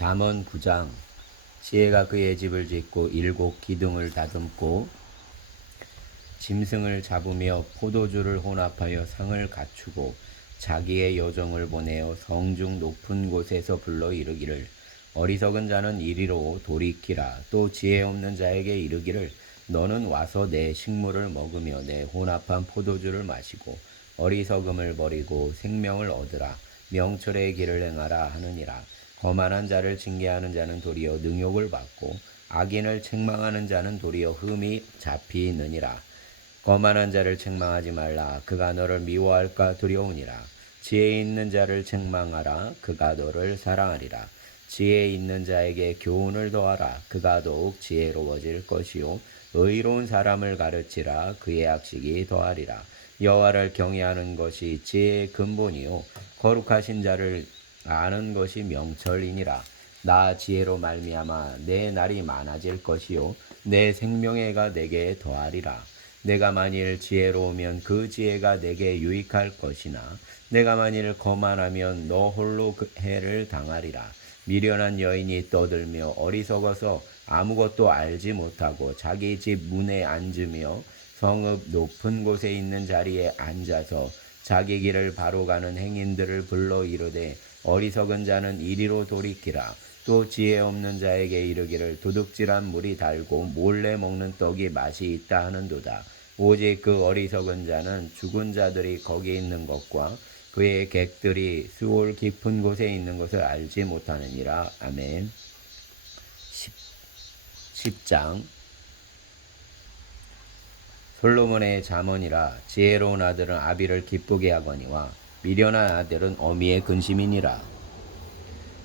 잠언 9장. 지혜가 그의 집을 짓고 일곱 기둥을 다듬고 짐승을 잡으며 포도주를 혼합하여 상을 갖추고 자기의 여종을 보내어 성중 높은 곳에서 불러 이르기를 어리석은 자는 이리로 돌이키라. 또 지혜 없는 자에게 이르기를 너는 와서 내 식물을 먹으며 내 혼합한 포도주를 마시고 어리석음을 버리고 생명을 얻으라. 명철의 길을 행하라 하느니라. 거만한 자를 징계하는 자는 도리어 능욕을 받고 악인을 책망하는 자는 도리어 흠이 잡히느니라. 거만한 자를 책망하지 말라. 그가 너를 미워할까 두려우니라. 지혜 있는 자를 책망하라. 그가 너를 사랑하리라. 지혜 있는 자에게 교훈을 더하라. 그가 더욱 지혜로워질 것이요 의로운 사람을 가르치라. 그의 학식이 더하리라. 여호와를 경외하는 것이 지혜의 근본이요 거룩하신 자를 아는 것이 명철이니라. 나 지혜로 말미암아 내 날이 많아질 것이요 내 생명애가 내게 더하리라. 내가 만일 지혜로우면 그 지혜가 내게 유익할 것이나 내가 만일 거만하면 너 홀로 그 해를 당하리라. 미련한 여인이 떠들며 어리석어서 아무것도 알지 못하고 자기 집 문에 앉으며 성읍 높은 곳에 있는 자리에 앉아서 자기 길을 바로 가는 행인들을 불러 이르되 어리석은 자는 이리로 돌이키라. 또 지혜 없는 자에게 이르기를 도둑질한 물이 달고 몰래 먹는 떡이 맛이 있다 하는도다. 오직 그 어리석은 자는 죽은 자들이 거기 있는 것과 그의 객들이 수올 깊은 곳에 있는 것을 알지 못하느니라. 아멘. 10장. 솔로몬의 잠언이라. 지혜로운 아들은 아비를 기쁘게 하거니와 미련한 아들은 어미의 근심이니라.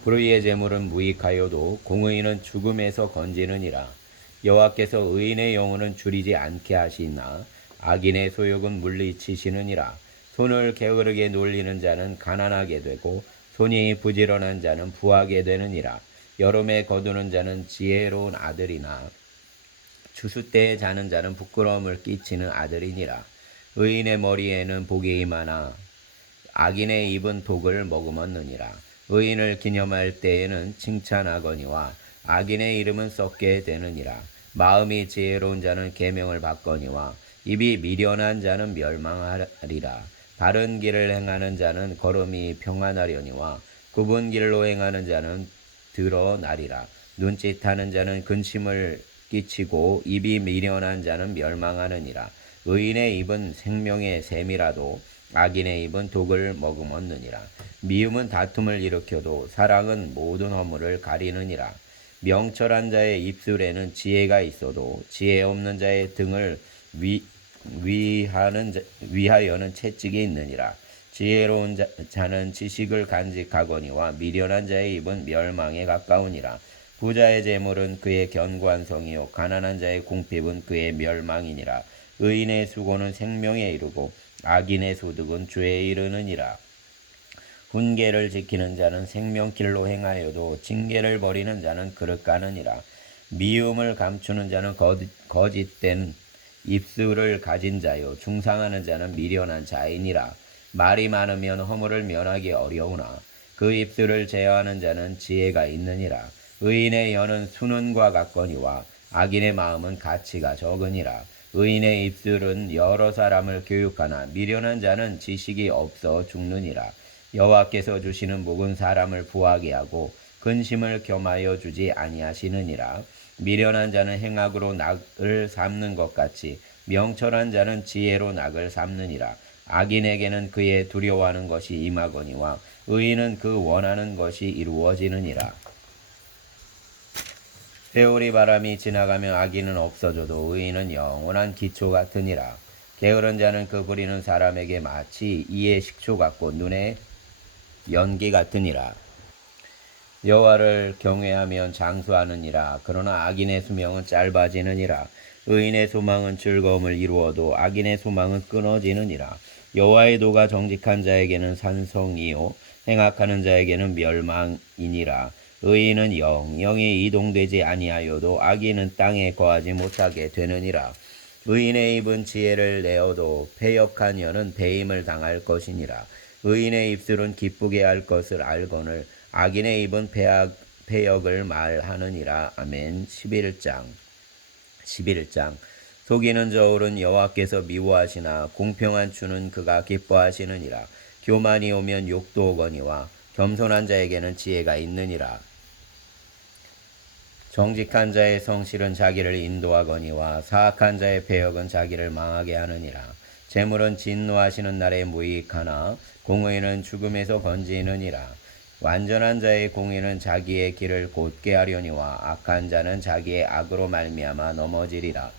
불의의 재물은 무익하여도 공의는 죽음에서 건지느니라. 여호와께서 의인의 영혼은 줄이지 않게 하시나 악인의 소욕은 물리치시느니라. 손을 게으르게 놀리는 자는 가난하게 되고 손이 부지런한 자는 부하게 되느니라. 여름에 거두는 자는 지혜로운 아들이나 추수 때에 자는 자는 부끄러움을 끼치는 아들이니라. 의인의 머리에는 복이 임하나 악인의 입은 독을 머금었느니라. 의인을 기념할 때에는 칭찬하거니와 악인의 이름은 썩게 되느니라. 마음이 지혜로운 자는 계명을 받거니와 입이 미련한 자는 멸망하리라. 바른 길을 행하는 자는 걸음이 평안하려니와 굽은 길로 행하는 자는 드러나리라. 눈짓하는 자는 근심을 끼치고 입이 미련한 자는 멸망하느니라. 의인의 입은 생명의 샘이라도 악인의 입은 독을 머금었느니라. 미움은 다툼을 일으켜도 사랑은 모든 허물을 가리느니라. 명철한 자의 입술에는 지혜가 있어도 지혜 없는 자의 등을 위하여는 채찍이 있느니라. 지혜로운 자는 지식을 간직하거니와 미련한 자의 입은 멸망에 가까우니라. 부자의 재물은 그의 견고한 성이요 가난한 자의 궁핍은 그의 멸망이니라. 의인의 수고는 생명에 이르고 악인의 소득은 죄에 이르느니라. 훈계를 지키는 자는 생명길로 행하여도 징계를 버리는 자는 그릇 가느니라. 미움을 감추는 자는 거짓된 입술을 가진 자요 중상하는 자는 미련한 자이니라. 말이 많으면 허물을 면하기 어려우나 그 입술을 제어하는 자는 지혜가 있느니라. 의인의 혀는 순은과 같거니와 악인의 마음은 가치가 적으니라. 의인의 입술은 여러 사람을 교육하나 미련한 자는 지식이 없어 죽느니라. 여호와께서 주시는 복은 사람을 부하게 하고 근심을 겸하여 주지 아니하시느니라. 미련한 자는 행악으로 낙을 삼는 것 같이 명철한 자는 지혜로 낙을 삼느니라. 악인에게는 그의 두려워하는 것이 임하거니와 의인은 그 원하는 것이 이루어지느니라. 세월이 바람이 지나가며 악인은 없어져도 의인은 영원한 기초 같으니라. 게으른 자는 그 부리는 사람에게 마치 이의 식초 같고 눈에 연기 같으니라. 여호와를 경외하면 장수하느니라. 그러나 악인의 수명은 짧아지느니라. 의인의 소망은 즐거움을 이루어도 악인의 소망은 끊어지느니라. 여호와의 도가 정직한 자에게는 산성이요 행악하는 자에게는 멸망이니라. 의인은 영영이 이동되지 아니하여도 악인은 땅에 거하지 못하게 되느니라. 의인의 입은 지혜를 내어도 패역한 혀는 배임을 당할 것이니라. 의인의 입술은 기쁘게 할 것을 알거늘 악인의 입은 패역을 말하느니라. 아멘. 11장 속이는 저울은 여호와께서 미워하시나 공평한 추는 그가 기뻐하시느니라. 교만이 오면 욕도 오거니와 겸손한 자에게는 지혜가 있느니라. 정직한 자의 성실은 자기를 인도하거니와 사악한 자의 패역은 자기를 망하게 하느니라. 재물은 진노하시는 날에 무익하나 공의는 죽음에서 건지느니라. 완전한 자의 공의는 자기의 길을 곧게 하려니와 악한 자는 자기의 악으로 말미암아 넘어지리라.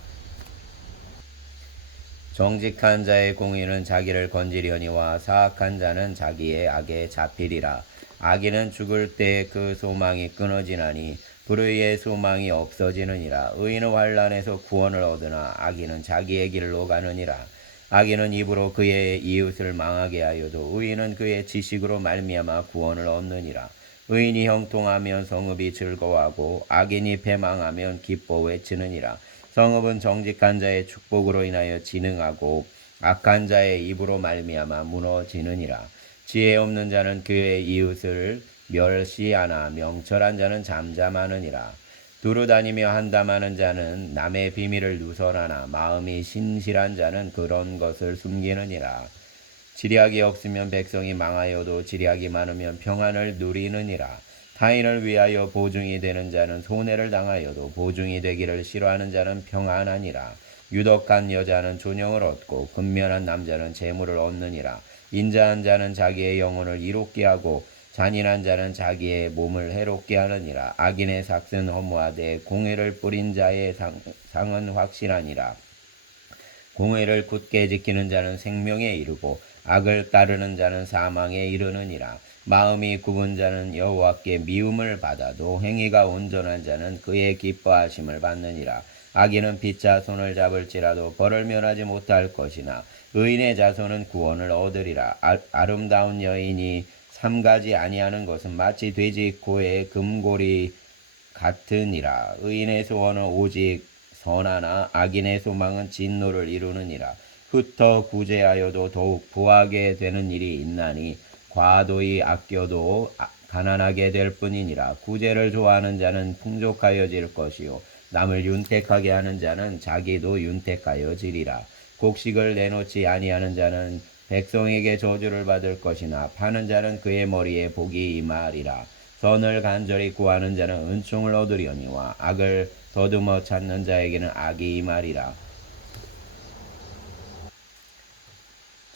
정직한 자의 공의는 자기를 건지려니와 사악한 자는 자기의 악에 잡히리라. 악인은 죽을 때 그 소망이 끊어지나니 불의의 소망이 없어지느니라. 의인은 환난에서 구원을 얻으나 악인은 자기의 길로 가느니라. 악인은 입으로 그의 이웃을 망하게 하여도 의인은 그의 지식으로 말미암아 구원을 얻느니라. 의인이 형통하면 성읍이 즐거워하고 악인이 패망하면 기뻐 외치느니라. 성읍은 정직한 자의 축복으로 인하여 진흥하고 악한 자의 입으로 말미암아 무너지느니라. 지혜 없는 자는 그의 이웃을 멸시하나 명철한 자는 잠잠하느니라. 두루 다니며 한담하는 자는 남의 비밀을 누설하나 마음이 신실한 자는 그런 것을 숨기느니라. 지략이 없으면 백성이 망하여도 지략이 많으면 평안을 누리느니라. 타인을 위하여 보증이 되는 자는 손해를 당하여도 보증이 되기를 싫어하는 자는 평안하니라. 유덕한 여자는 존영을 얻고 근면한 남자는 재물을 얻느니라. 인자한 자는 자기의 영혼을 이롭게 하고 잔인한 자는 자기의 몸을 해롭게 하느니라. 악인의 삭은 허무하되 공의를 뿌린 자의 상은 확실하니라. 공의를 굳게 지키는 자는 생명에 이르고 악을 따르는 자는 사망에 이르느니라. 마음이 굽은 자는 여호와께 미움을 받아도 행위가 온전한 자는 그의 기뻐하심을 받느니라. 악인은 피차 손을 잡을지라도 벌을 면하지 못할 것이나 의인의 자손은 구원을 얻으리라. 아름다운 여인이 삼가지 아니하는 것은 마치 돼지 코의 금고리 같으니라. 의인의 소원은 오직 선하나 악인의 소망은 진노를 이루느니라. 흩어 구제하여도 더욱 부하게 되는 일이 있나니 과도히 아껴도 가난하게 될 뿐이니라. 구제를 좋아하는 자는 풍족하여질 것이요 남을 윤택하게 하는 자는 자기도 윤택하여지리라. 곡식을 내놓지 아니하는 자는 백성에게 저주를 받을 것이나 파는 자는 그의 머리에 복이 임하리라. 선을 간절히 구하는 자는 은총을 얻으려니와 악을 더듬어 찾는 자에게는 악이 임하리라.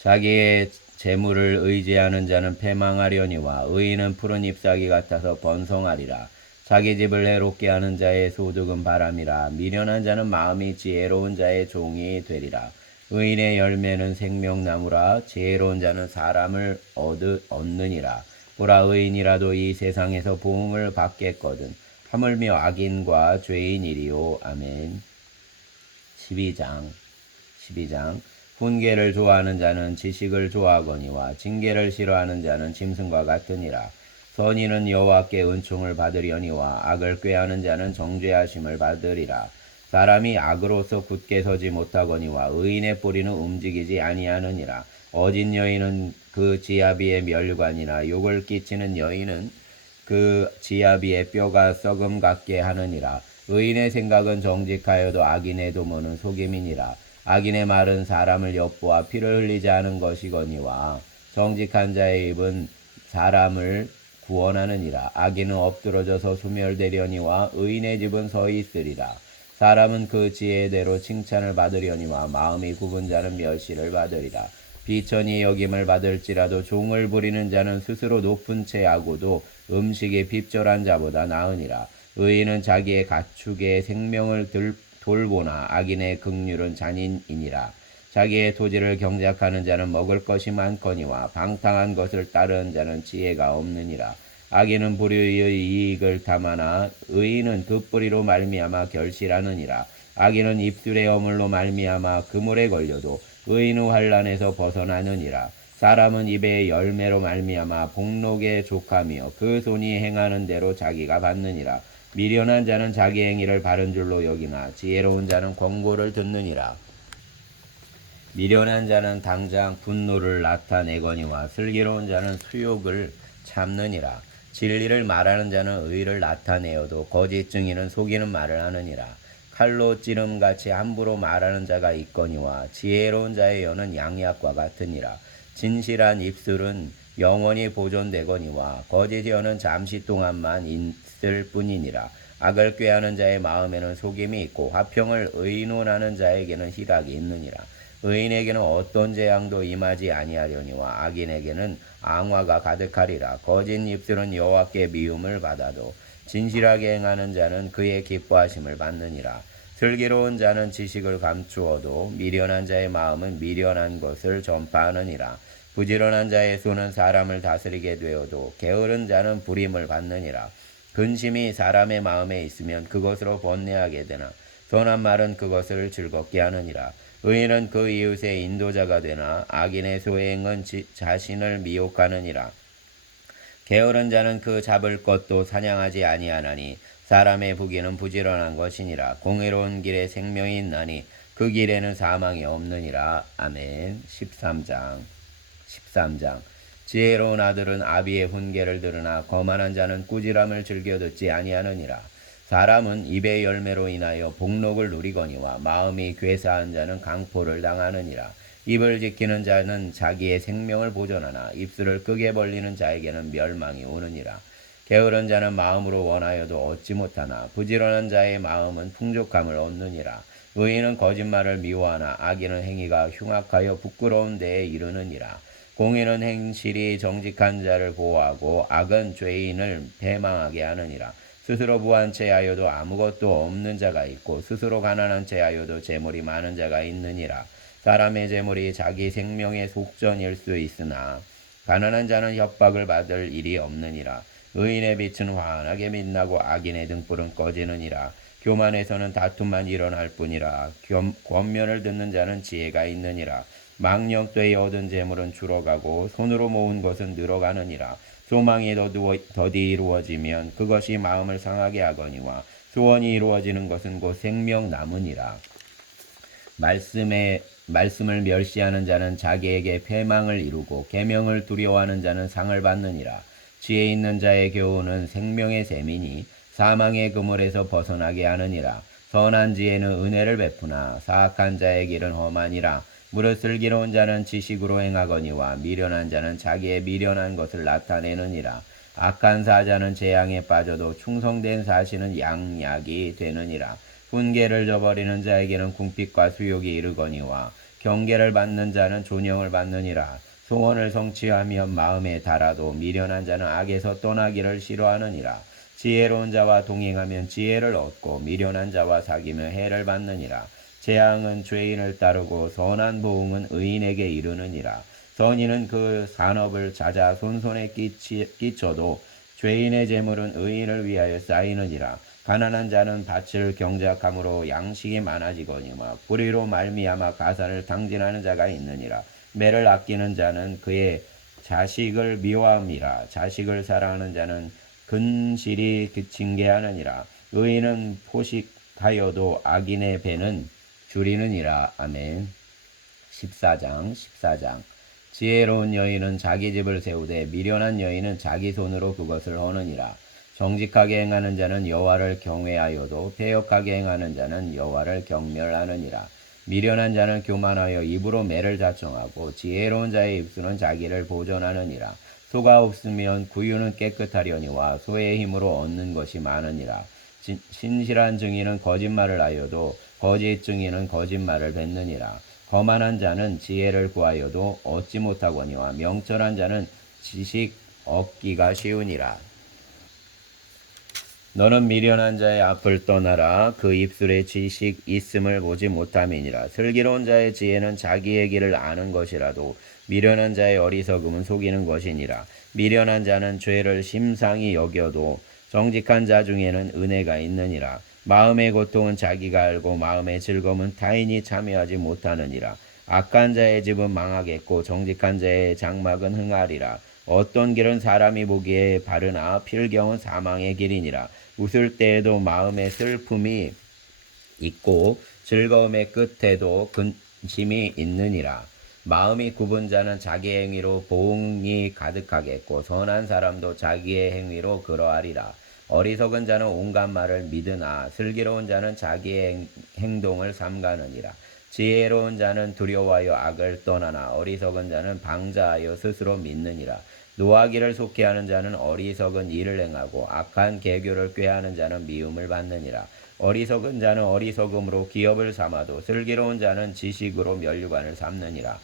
자기의 재물을 의지하는 자는 패망하려니와 의인은 푸른 잎사귀 같아서 번성하리라. 자기 집을 해롭게 하는 자의 소득은 바람이라. 미련한 자는 마음이 지혜로운 자의 종이 되리라. 의인의 열매는 생명나무라. 지혜로운 자는 사람을 얻느니라. 보라, 의인이라도 이 세상에서 보응을 받겠거든 하물며 악인과 죄인이리요. 아멘. 12장 훈계를 좋아하는 자는 지식을 좋아하거니와 징계를 싫어하는 자는 짐승과 같으니라. 선인은 여호와께 은총을 받으려니와 악을 꾀하는 자는 정죄하심을 받으리라. 사람이 악으로서 굳게 서지 못하거니와 의인의 뿌리는 움직이지 아니하느니라. 어진 여인은 그 지아비의 멸관이나 욕을 끼치는 여인은 그 지아비의 뼈가 썩음 같게 하느니라. 의인의 생각은 정직하여도 악인의 도모는 속임이니라. 악인의 말은 사람을 엿보아 피를 흘리지 않은 것이거니와 정직한 자의 입은 사람을 구원하느니라. 악인은 엎드러져서 소멸되려니와 의인의 집은 서 있으리라. 사람은 그 지혜대로 칭찬을 받으려니와 마음이 굽은 자는 멸시를 받으리라. 비천이 여김을 받을지라도 종을 부리는 자는 스스로 높은 채 하고도 음식이 핍절한 자보다 나으니라. 의인은 자기의 가축의 생명을 돌보나 악인의 긍휼은 잔인이니라. 자기의 토지를 경작하는 자는 먹을 것이 많거니와 방탕한 것을 따르는 자는 지혜가 없느니라. 악인은 불의의 이익을 탐하나 의인은 그 뿌리로 말미암아 결실하느니라. 악인은 입술의 허물로 말미암아 그물에 걸려도 의인은 환난에서 벗어나느니라. 사람은 입의 열매로 말미암아 복록에 족하며 그 손이 행하는 대로 자기가 받느니라. 미련한 자는 자기 행위를 바른 줄로 여기나 지혜로운 자는 권고를 듣느니라. 미련한 자는 당장 분노를 나타내거니와 슬기로운 자는 수욕을 참느니라. 진리를 말하는 자는 의를 나타내어도 거짓 증인은 속이는 말을 하느니라. 칼로 찌름같이 함부로 말하는 자가 있거니와 지혜로운 자의 혀는 양약과 같으니라. 진실한 입술은 영원히 보존되거니와 거짓 혀는 잠시 동안만 있을 뿐이니라. 악을 꾀하는 자의 마음에는 속임이 있고 화평을 의논하는 자에게는 희락이 있느니라. 의인에게는 어떤 재앙도 임하지 아니하려니와 악인에게는 앙화가 가득하리라. 거짓 입술은 여호와께 미움을 받아도 진실하게 행하는 자는 그의 기뻐하심을 받느니라. 슬기로운 자는 지식을 감추어도 미련한 자의 마음은 미련한 것을 전파하느니라. 부지런한 자의 손은 사람을 다스리게 되어도 게으른 자는 부림을 받느니라. 근심이 사람의 마음에 있으면 그것으로 번뇌하게 되나 선한 말은 그것을 즐겁게 하느니라. 의인은 그 이웃의 인도자가 되나 악인의 소행은 자신을 미혹하느니라. 게으른 자는 그 잡을 것도 사냥하지 아니하나니 사람의 부귀는 부지런한 것이니라. 공의로운 길에 생명이 있나니 그 길에는 사망이 없느니라. 아멘. 13장 지혜로운 아들은 아비의 훈계를 들으나 거만한 자는 꾸지람을 즐겨 듣지 아니하느니라. 사람은 입의 열매로 인하여 복록을 누리거니와 마음이 괴사한 자는 강포를 당하느니라. 입을 지키는 자는 자기의 생명을 보존하나 입술을 크게 벌리는 자에게는 멸망이 오느니라. 게으른 자는 마음으로 원하여도 얻지 못하나 부지런한 자의 마음은 풍족함을 얻느니라. 의인은 거짓말을 미워하나 악인은 행위가 흉악하여 부끄러운 데에 이르느니라. 공의는 행실이 정직한 자를 보호하고 악은 죄인을 배망하게 하느니라. 스스로 부한 채하여도 아무것도 없는 자가 있고 스스로 가난한 채하여도 재물이 많은 자가 있느니라. 사람의 재물이 자기 생명의 속전일 수 있으나 가난한 자는 협박을 받을 일이 없느니라. 의인의 빛은 환하게 빛나고 악인의 등불은 꺼지느니라. 교만에서는 다툼만 일어날 뿐이라. 권면을 듣는 자는 지혜가 있느니라. 망령되이 얻은 재물은 줄어가고 손으로 모은 것은 늘어가느니라. 소망이 더디 이루어지면 그것이 마음을 상하게 하거니와 소원이 이루어지는 것은 곧 생명나무니라. 말씀을 멸시하는 자는 자기에게 패망을 이루고 계명을 두려워하는 자는 상을 받느니라. 지혜 있는 자의 교훈은 생명의 셈이니 사망의 그물에서 벗어나게 하느니라. 선한 지혜는 은혜를 베푸나 사악한 자의 길은 험하니라. 무릇 슬기로운 자는 지식으로 행하거니와 미련한 자는 자기의 미련한 것을 나타내느니라. 악한 사자는 재앙에 빠져도 충성된 사시는 양약이 되느니라. 훈계를 저버리는 자에게는 궁핍과 수욕이 이르거니와 경계를 받는 자는 존영을 받느니라. 소원을 성취하면 마음에 달아도 미련한 자는 악에서 떠나기를 싫어하느니라. 지혜로운 자와 동행하면 지혜를 얻고 미련한 자와 사귀며 해를 받느니라. 재앙은 죄인을 따르고 선한 보응은 의인에게 이르느니라. 선인은 그 산업을 찾아 손손에 끼쳐도 죄인의 재물은 의인을 위하여 쌓이느니라. 가난한 자는 밭을 경작함으로 양식이 많아지거니와 불의로 말미암아 가산을 탕진하는 자가 있느니라. 매를 아끼는 자는 그의 자식을 미워함이라. 자식을 사랑하는 자는 근실이 징계하느니라. 의인은 포식하여도 악인의 배는 줄이느니라. 아멘. 14장 지혜로운 여인은 자기 집을 세우되 미련한 여인은 자기 손으로 그것을 허느니라. 정직하게 행하는 자는 여호와를 경외하여도 패역하게 행하는 자는 여호와를 경멸하느니라. 미련한 자는 교만하여 입으로 매를 자청하고 지혜로운 자의 입술은 자기를 보존하느니라. 소가 없으면 구유는 깨끗하려니와 소의 힘으로 얻는 것이 많으니라. 신실한 증인은 거짓말을 하여도 거짓 증인은 거짓말을 뱉느니라. 거만한 자는 지혜를 구하여도 얻지 못하거니와 명철한 자는 지식 얻기가 쉬우니라. 너는 미련한 자의 앞을 떠나라. 그 입술에 지식 있음을 보지 못함이니라. 슬기로운 자의 지혜는 자기의 길을 아는 것이라도 미련한 자의 어리석음은 속이는 것이니라. 미련한 자는 죄를 심상히 여겨도 정직한 자 중에는 은혜가 있느니라. 마음의 고통은 자기가 알고 마음의 즐거움은 타인이 참여하지 못하느니라. 악한 자의 집은 망하겠고 정직한 자의 장막은 흥하리라. 어떤 길은 사람이 보기에 바르나 필경은 사망의 길이니라. 웃을 때에도 마음에 슬픔이 있고 즐거움의 끝에도 근심이 있느니라. 마음이 굽은 자는 자기 행위로 보응이 가득하겠고 선한 사람도 자기의 행위로 그러하리라. 어리석은 자는 온갖 말을 믿으나 슬기로운 자는 자기의 행동을 삼가느니라. 지혜로운 자는 두려워하여 악을 떠나나 어리석은 자는 방자하여 스스로 믿느니라. 노하기를 속해하는 자는 어리석은 일을 행하고 악한 계교를 꾀하는 자는 미움을 받느니라. 어리석은 자는 어리석음으로 기업을 삼아도 슬기로운 자는 지식으로 면류관을 삼느니라.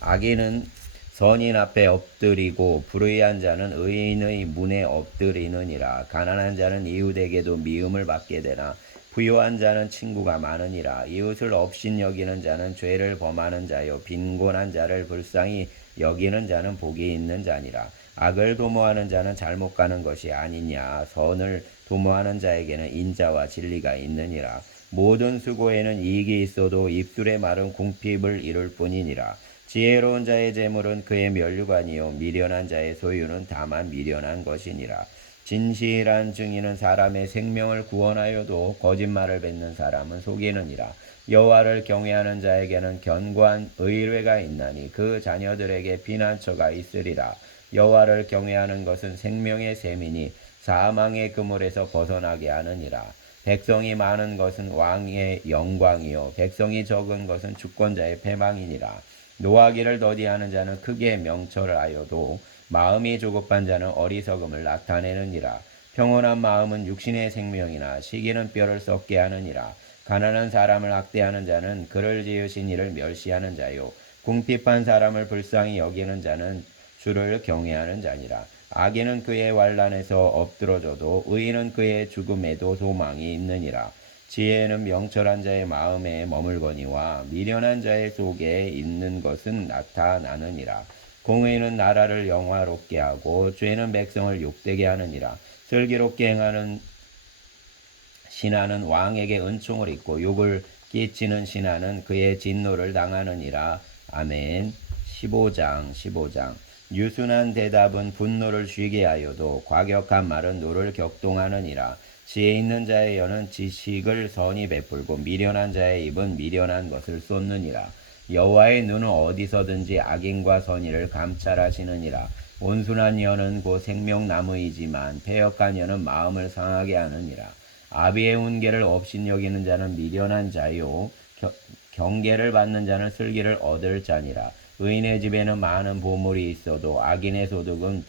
악인은 선인 앞에 엎드리고 불의한 자는 의인의 문에 엎드리느니라. 가난한 자는 이웃에게도 미움을 받게 되나 부유한 자는 친구가 많으니라. 이웃을 업신여기는 자는 죄를 범하는 자요 빈곤한 자를 불쌍히 여기는 자는 복이 있는 자니라. 악을 도모하는 자는 잘못 가는 것이 아니냐. 선을 도모하는 자에게는 인자와 진리가 있느니라. 모든 수고에는 이익이 있어도 입술의 말은 궁핍을 이룰 뿐이니라. 지혜로운 자의 재물은 그의 면류관이요 미련한 자의 소유는 다만 미련한 것이니라. 진실한 증인은 사람의 생명을 구원하여도 거짓말을 뱉는 사람은 속이느니라. 여호와를 경외하는 자에게는 견고한 의뢰가 있나니 그 자녀들에게 피난처가 있으리라. 여호와를 경외하는 것은 생명의 셈이니 사망의 그물에서 벗어나게 하느니라. 백성이 많은 것은 왕의 영광이요 백성이 적은 것은 주권자의 패망이니라. 노하기를 더디하는 자는 크게 명철하여도 마음이 조급한 자는 어리석음을 나타내느니라. 평온한 마음은 육신의 생명이나 시기는 뼈를 썩게 하느니라. 가난한 사람을 학대하는 자는 그를 지으신 이를 멸시하는 자요 궁핍한 사람을 불쌍히 여기는 자는 주를 경외하는 자니라. 악인은 그의 환난에서 엎드러져도 의인은 그의 죽음에도 소망이 있느니라. 지혜는 명철한 자의 마음에 머물거니와 미련한 자의 속에 있는 것은 나타나느니라. 공의는 나라를 영화롭게 하고 죄는 백성을 욕되게 하느니라. 슬기롭게 행하는 신하는 왕에게 은총을 입고 욕을 끼치는 신하는 그의 진노를 당하느니라. 아멘. 15장 유순한 대답은 분노를 쉬게 하여도 과격한 말은 노를 격동하느니라. 지혜 있는 자의 혀는 지식을 선히 베풀고 미련한 자의 입은 미련한 것을 쏟느니라. 여호와의 눈은 어디서든지 악인과 선의를 감찰하시느니라. 온순한 혀는 곧 생명나무이지만 패역한 혀는 마음을 상하게 하느니라. 아비의 훈계를 업신여기는 자는 미련한 자요 경계를 받는 자는 슬기를 얻을 자니라. 의인의 집에는 많은 보물이 있어도 악인의 소득은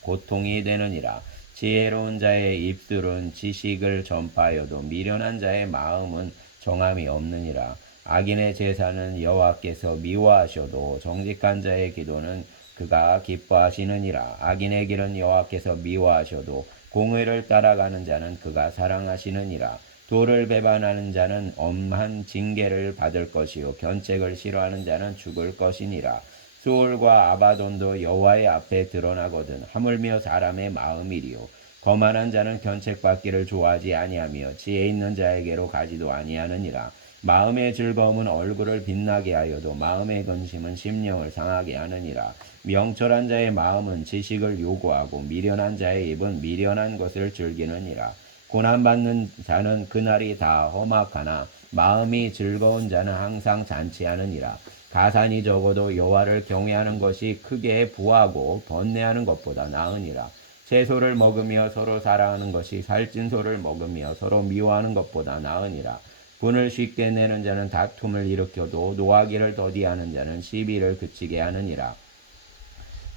고통이 되느니라. 지혜로운 자의 입술은 지식을 전파하여도 미련한 자의 마음은 정함이 없느니라. 악인의 제사는 여호와께서 미워하셔도 정직한 자의 기도는 그가 기뻐하시느니라. 악인의 길은 여호와께서 미워하셔도 공의를 따라가는 자는 그가 사랑하시느니라. 도를 배반하는 자는 엄한 징계를 받을 것이요 견책을 싫어하는 자는 죽을 것이니라. 수올과 아바돈도 여호와의 앞에 드러나거든 하물며 사람의 마음이리요. 거만한 자는 견책받기를 좋아하지 아니하며 지혜 있는 자에게로 가지도 아니하느니라. 마음의 즐거움은 얼굴을 빛나게 하여도 마음의 근심은 심령을 상하게 하느니라. 명철한 자의 마음은 지식을 요구하고 미련한 자의 입은 미련한 것을 즐기느니라. 고난받는 자는 그날이 다 험악하나 마음이 즐거운 자는 항상 잔치하느니라. 가산이 적어도 여호와를 경외하는 것이 크게 부하고 번뇌하는 것보다 나으니라. 채소를 먹으며 서로 사랑하는 것이 살찐 소를 먹으며 서로 미워하는 것보다 나으니라. 분을 쉽게 내는 자는 다툼을 일으켜도 노하기를 더디하는 자는 시비를 그치게 하느니라.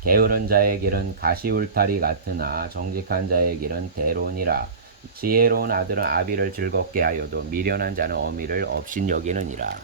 게으른 자의 길은 가시울타리 같으나 정직한 자의 길은 대론이라. 지혜로운 아들은 아비를 즐겁게 하여도 미련한 자는 어미를 업신여기느니라.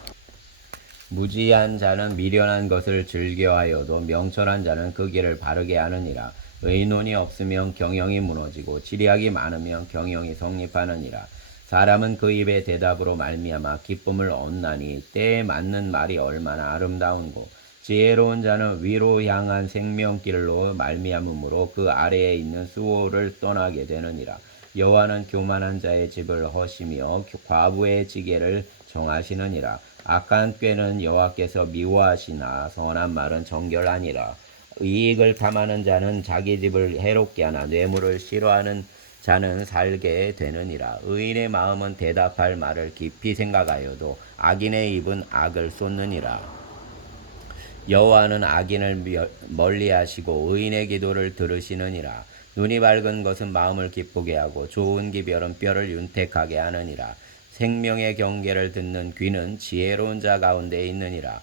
무지한 자는 미련한 것을 즐겨하여도 명철한 자는 그 길을 바르게 하느니라. 의논이 없으면 경영이 무너지고 지리학이 많으면 경영이 성립하느니라. 사람은 그 입의 대답으로 말미암아 기쁨을 얻나니 때에 맞는 말이 얼마나 아름다운고 지혜로운 자는 위로 향한 생명길로 말미암음으로 그 아래에 있는 수호를 떠나게 되느니라. 여호와는 교만한 자의 집을 허시며 과부의 지게를 정하시느니라. 악한 꾀는 여호와께서 미워하시나 선한 말은 정결하니라. 이익을 탐하는 자는 자기 집을 해롭게 하나 뇌물을 싫어하는 자는 살게 되느니라. 의인의 마음은 대답할 말을 깊이 생각하여도 악인의 입은 악을 쏟느니라. 여호와는 악인을 멀리하시고 의인의 기도를 들으시느니라. 눈이 밝은 것은 마음을 기쁘게 하고 좋은 기별은 뼈를 윤택하게 하느니라. 생명의 경계를 듣는 귀는 지혜로운 자 가운데 있느니라.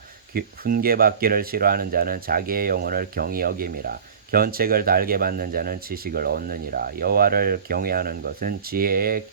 훈계받기를 싫어하는 자는 자기의 영혼을 경히 여김이라. 견책을 달게 받는 자는 지식을 얻느니라. 여호와를 경외하는 것은 지혜의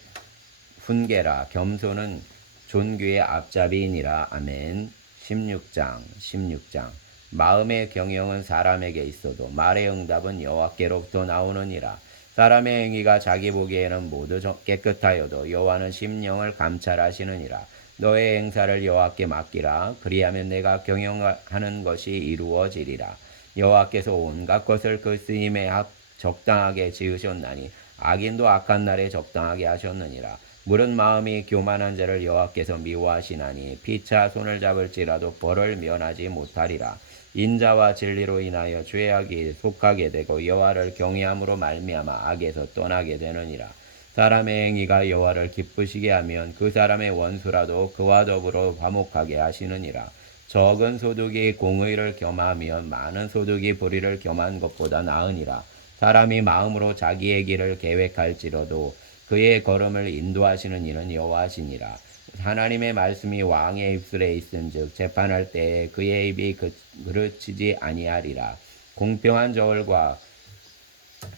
훈계라. 겸손은 존귀의 앞잡이이니라. 아멘. 16장 마음의 경영은 사람에게 있어도 말의 응답은 여호와께로부터 나오느니라. 사람의 행위가 자기 보기에는 모두 깨끗하여도 여호와는 심령을 감찰하시느니라. 너의 행사를 여호와께 맡기라. 그리하면 내가 경영하는 것이 이루어지리라. 여호와께서 온갖 것을 그 쓰임에 적당하게 지으셨나니 악인도 악한 날에 적당하게 하셨느니라. 물은 마음이 교만한 자를 여호와께서 미워하시나니 피차 손을 잡을지라도 벌을 면하지 못하리라. 인자와 진리로 인하여 죄악이 속하게 되고 여호와를 경외함으로 말미암아 악에서 떠나게 되느니라. 사람의 행위가 여호와를 기쁘시게 하면 그 사람의 원수라도 그와 더불어 화목하게 하시느니라. 적은 소득이 공의를 겸하면 많은 소득이 불의를 겸한 것보다 나으니라. 사람이 마음으로 자기의 길을 계획할지라도 그의 걸음을 인도하시는 이는 여호와시니라. 하나님의 말씀이 왕의 입술에 있은즉 재판할 때에 그의 입이 그르치지 아니하리라. 공평한 저울과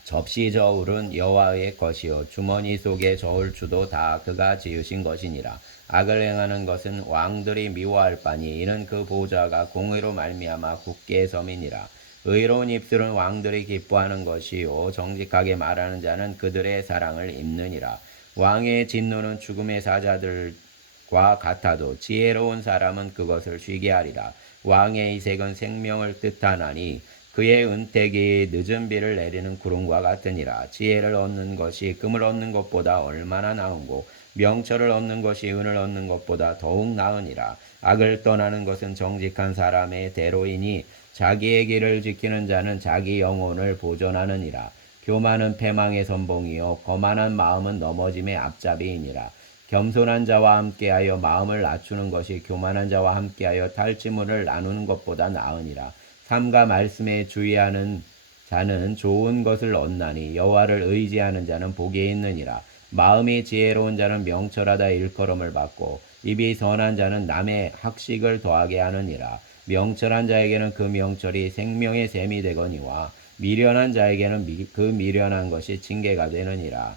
접시 저울은 여호와의 것이요 주머니 속의 저울추도 다 그가 지으신 것이니라. 악을 행하는 것은 왕들이 미워할 바니 이는 그 보좌가 공의로 말미암아 굳게 섬이니라. 의로운 입술은 왕들이 기뻐하는 것이요 정직하게 말하는 자는 그들의 사랑을 입느니라. 왕의 진노는 죽음의 사자들과 같아도 지혜로운 사람은 그것을 쉬게 하리라. 왕의 이색은 생명을 뜻하나니 그의 은택이 늦은 비를 내리는 구름과 같으니라. 지혜를 얻는 것이 금을 얻는 것보다 얼마나 나은고 명철을 얻는 것이 은을 얻는 것보다 더욱 나으니라. 악을 떠나는 것은 정직한 사람의 대로이니 자기의 길을 지키는 자는 자기 영혼을 보존하느니라. 교만은 패망의 선봉이요 거만한 마음은 넘어짐의 앞잡이이니라. 겸손한 자와 함께하여 마음을 낮추는 것이 교만한 자와 함께하여 탈취물을 나누는 것보다 나으니라. 삼가 말씀에 주의하는 자는 좋은 것을 얻나니 여호와를 의지하는 자는 복이 있느니라. 마음이 지혜로운 자는 명철하다 일컬음을 받고 입이 선한 자는 남의 학식을 더하게 하느니라. 명철한 자에게는 그 명철이 생명의 샘이 되거니와 미련한 자에게는 그 미련한 것이 징계가 되느니라.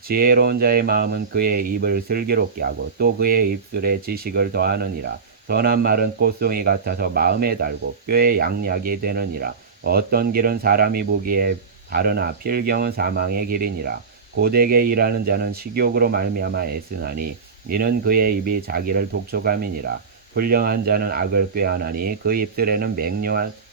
지혜로운 자의 마음은 그의 입을 슬기롭게 하고 또 그의 입술에 지식을 더하느니라. 선한 말은 꽃송이 같아서 마음에 달고 뼈에 양약이 되느니라. 어떤 길은 사람이 보기에 바르나 필경은 사망의 길이니라. 고되게 일하는 자는 식욕으로 말미암아 애쓰나니 이는 그의 입이 자기를 독촉함이니라. 불량한 자는 악을 꾀하나니 그 입술에는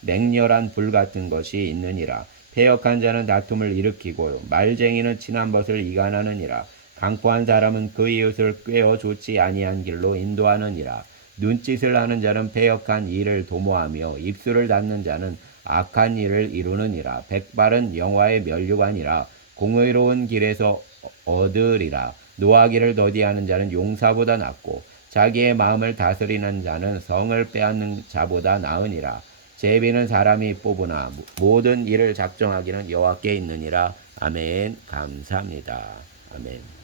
맹렬한 불 같은 것이 있느니라. 패역한 자는 다툼을 일으키고 말쟁이는 친한 벗을 이간하느니라. 강포한 사람은 그 이웃을 꾀어 좋지 아니한 길로 인도하느니라. 눈짓을 하는 자는 패역한 일을 도모하며 입술을 닫는 자는 악한 일을 이루느니라. 백발은 영화의 면류관이라. 공의로운 길에서 얻으리라. 노하기를 더디하는 자는 용사보다 낫고 자기의 마음을 다스리는 자는 성을 빼앗는 자보다 나으니라. 제비는 사람이 뽑으나 모든 일을 작정하기는 여호와께 있느니라. 아멘. 감사합니다. 아멘.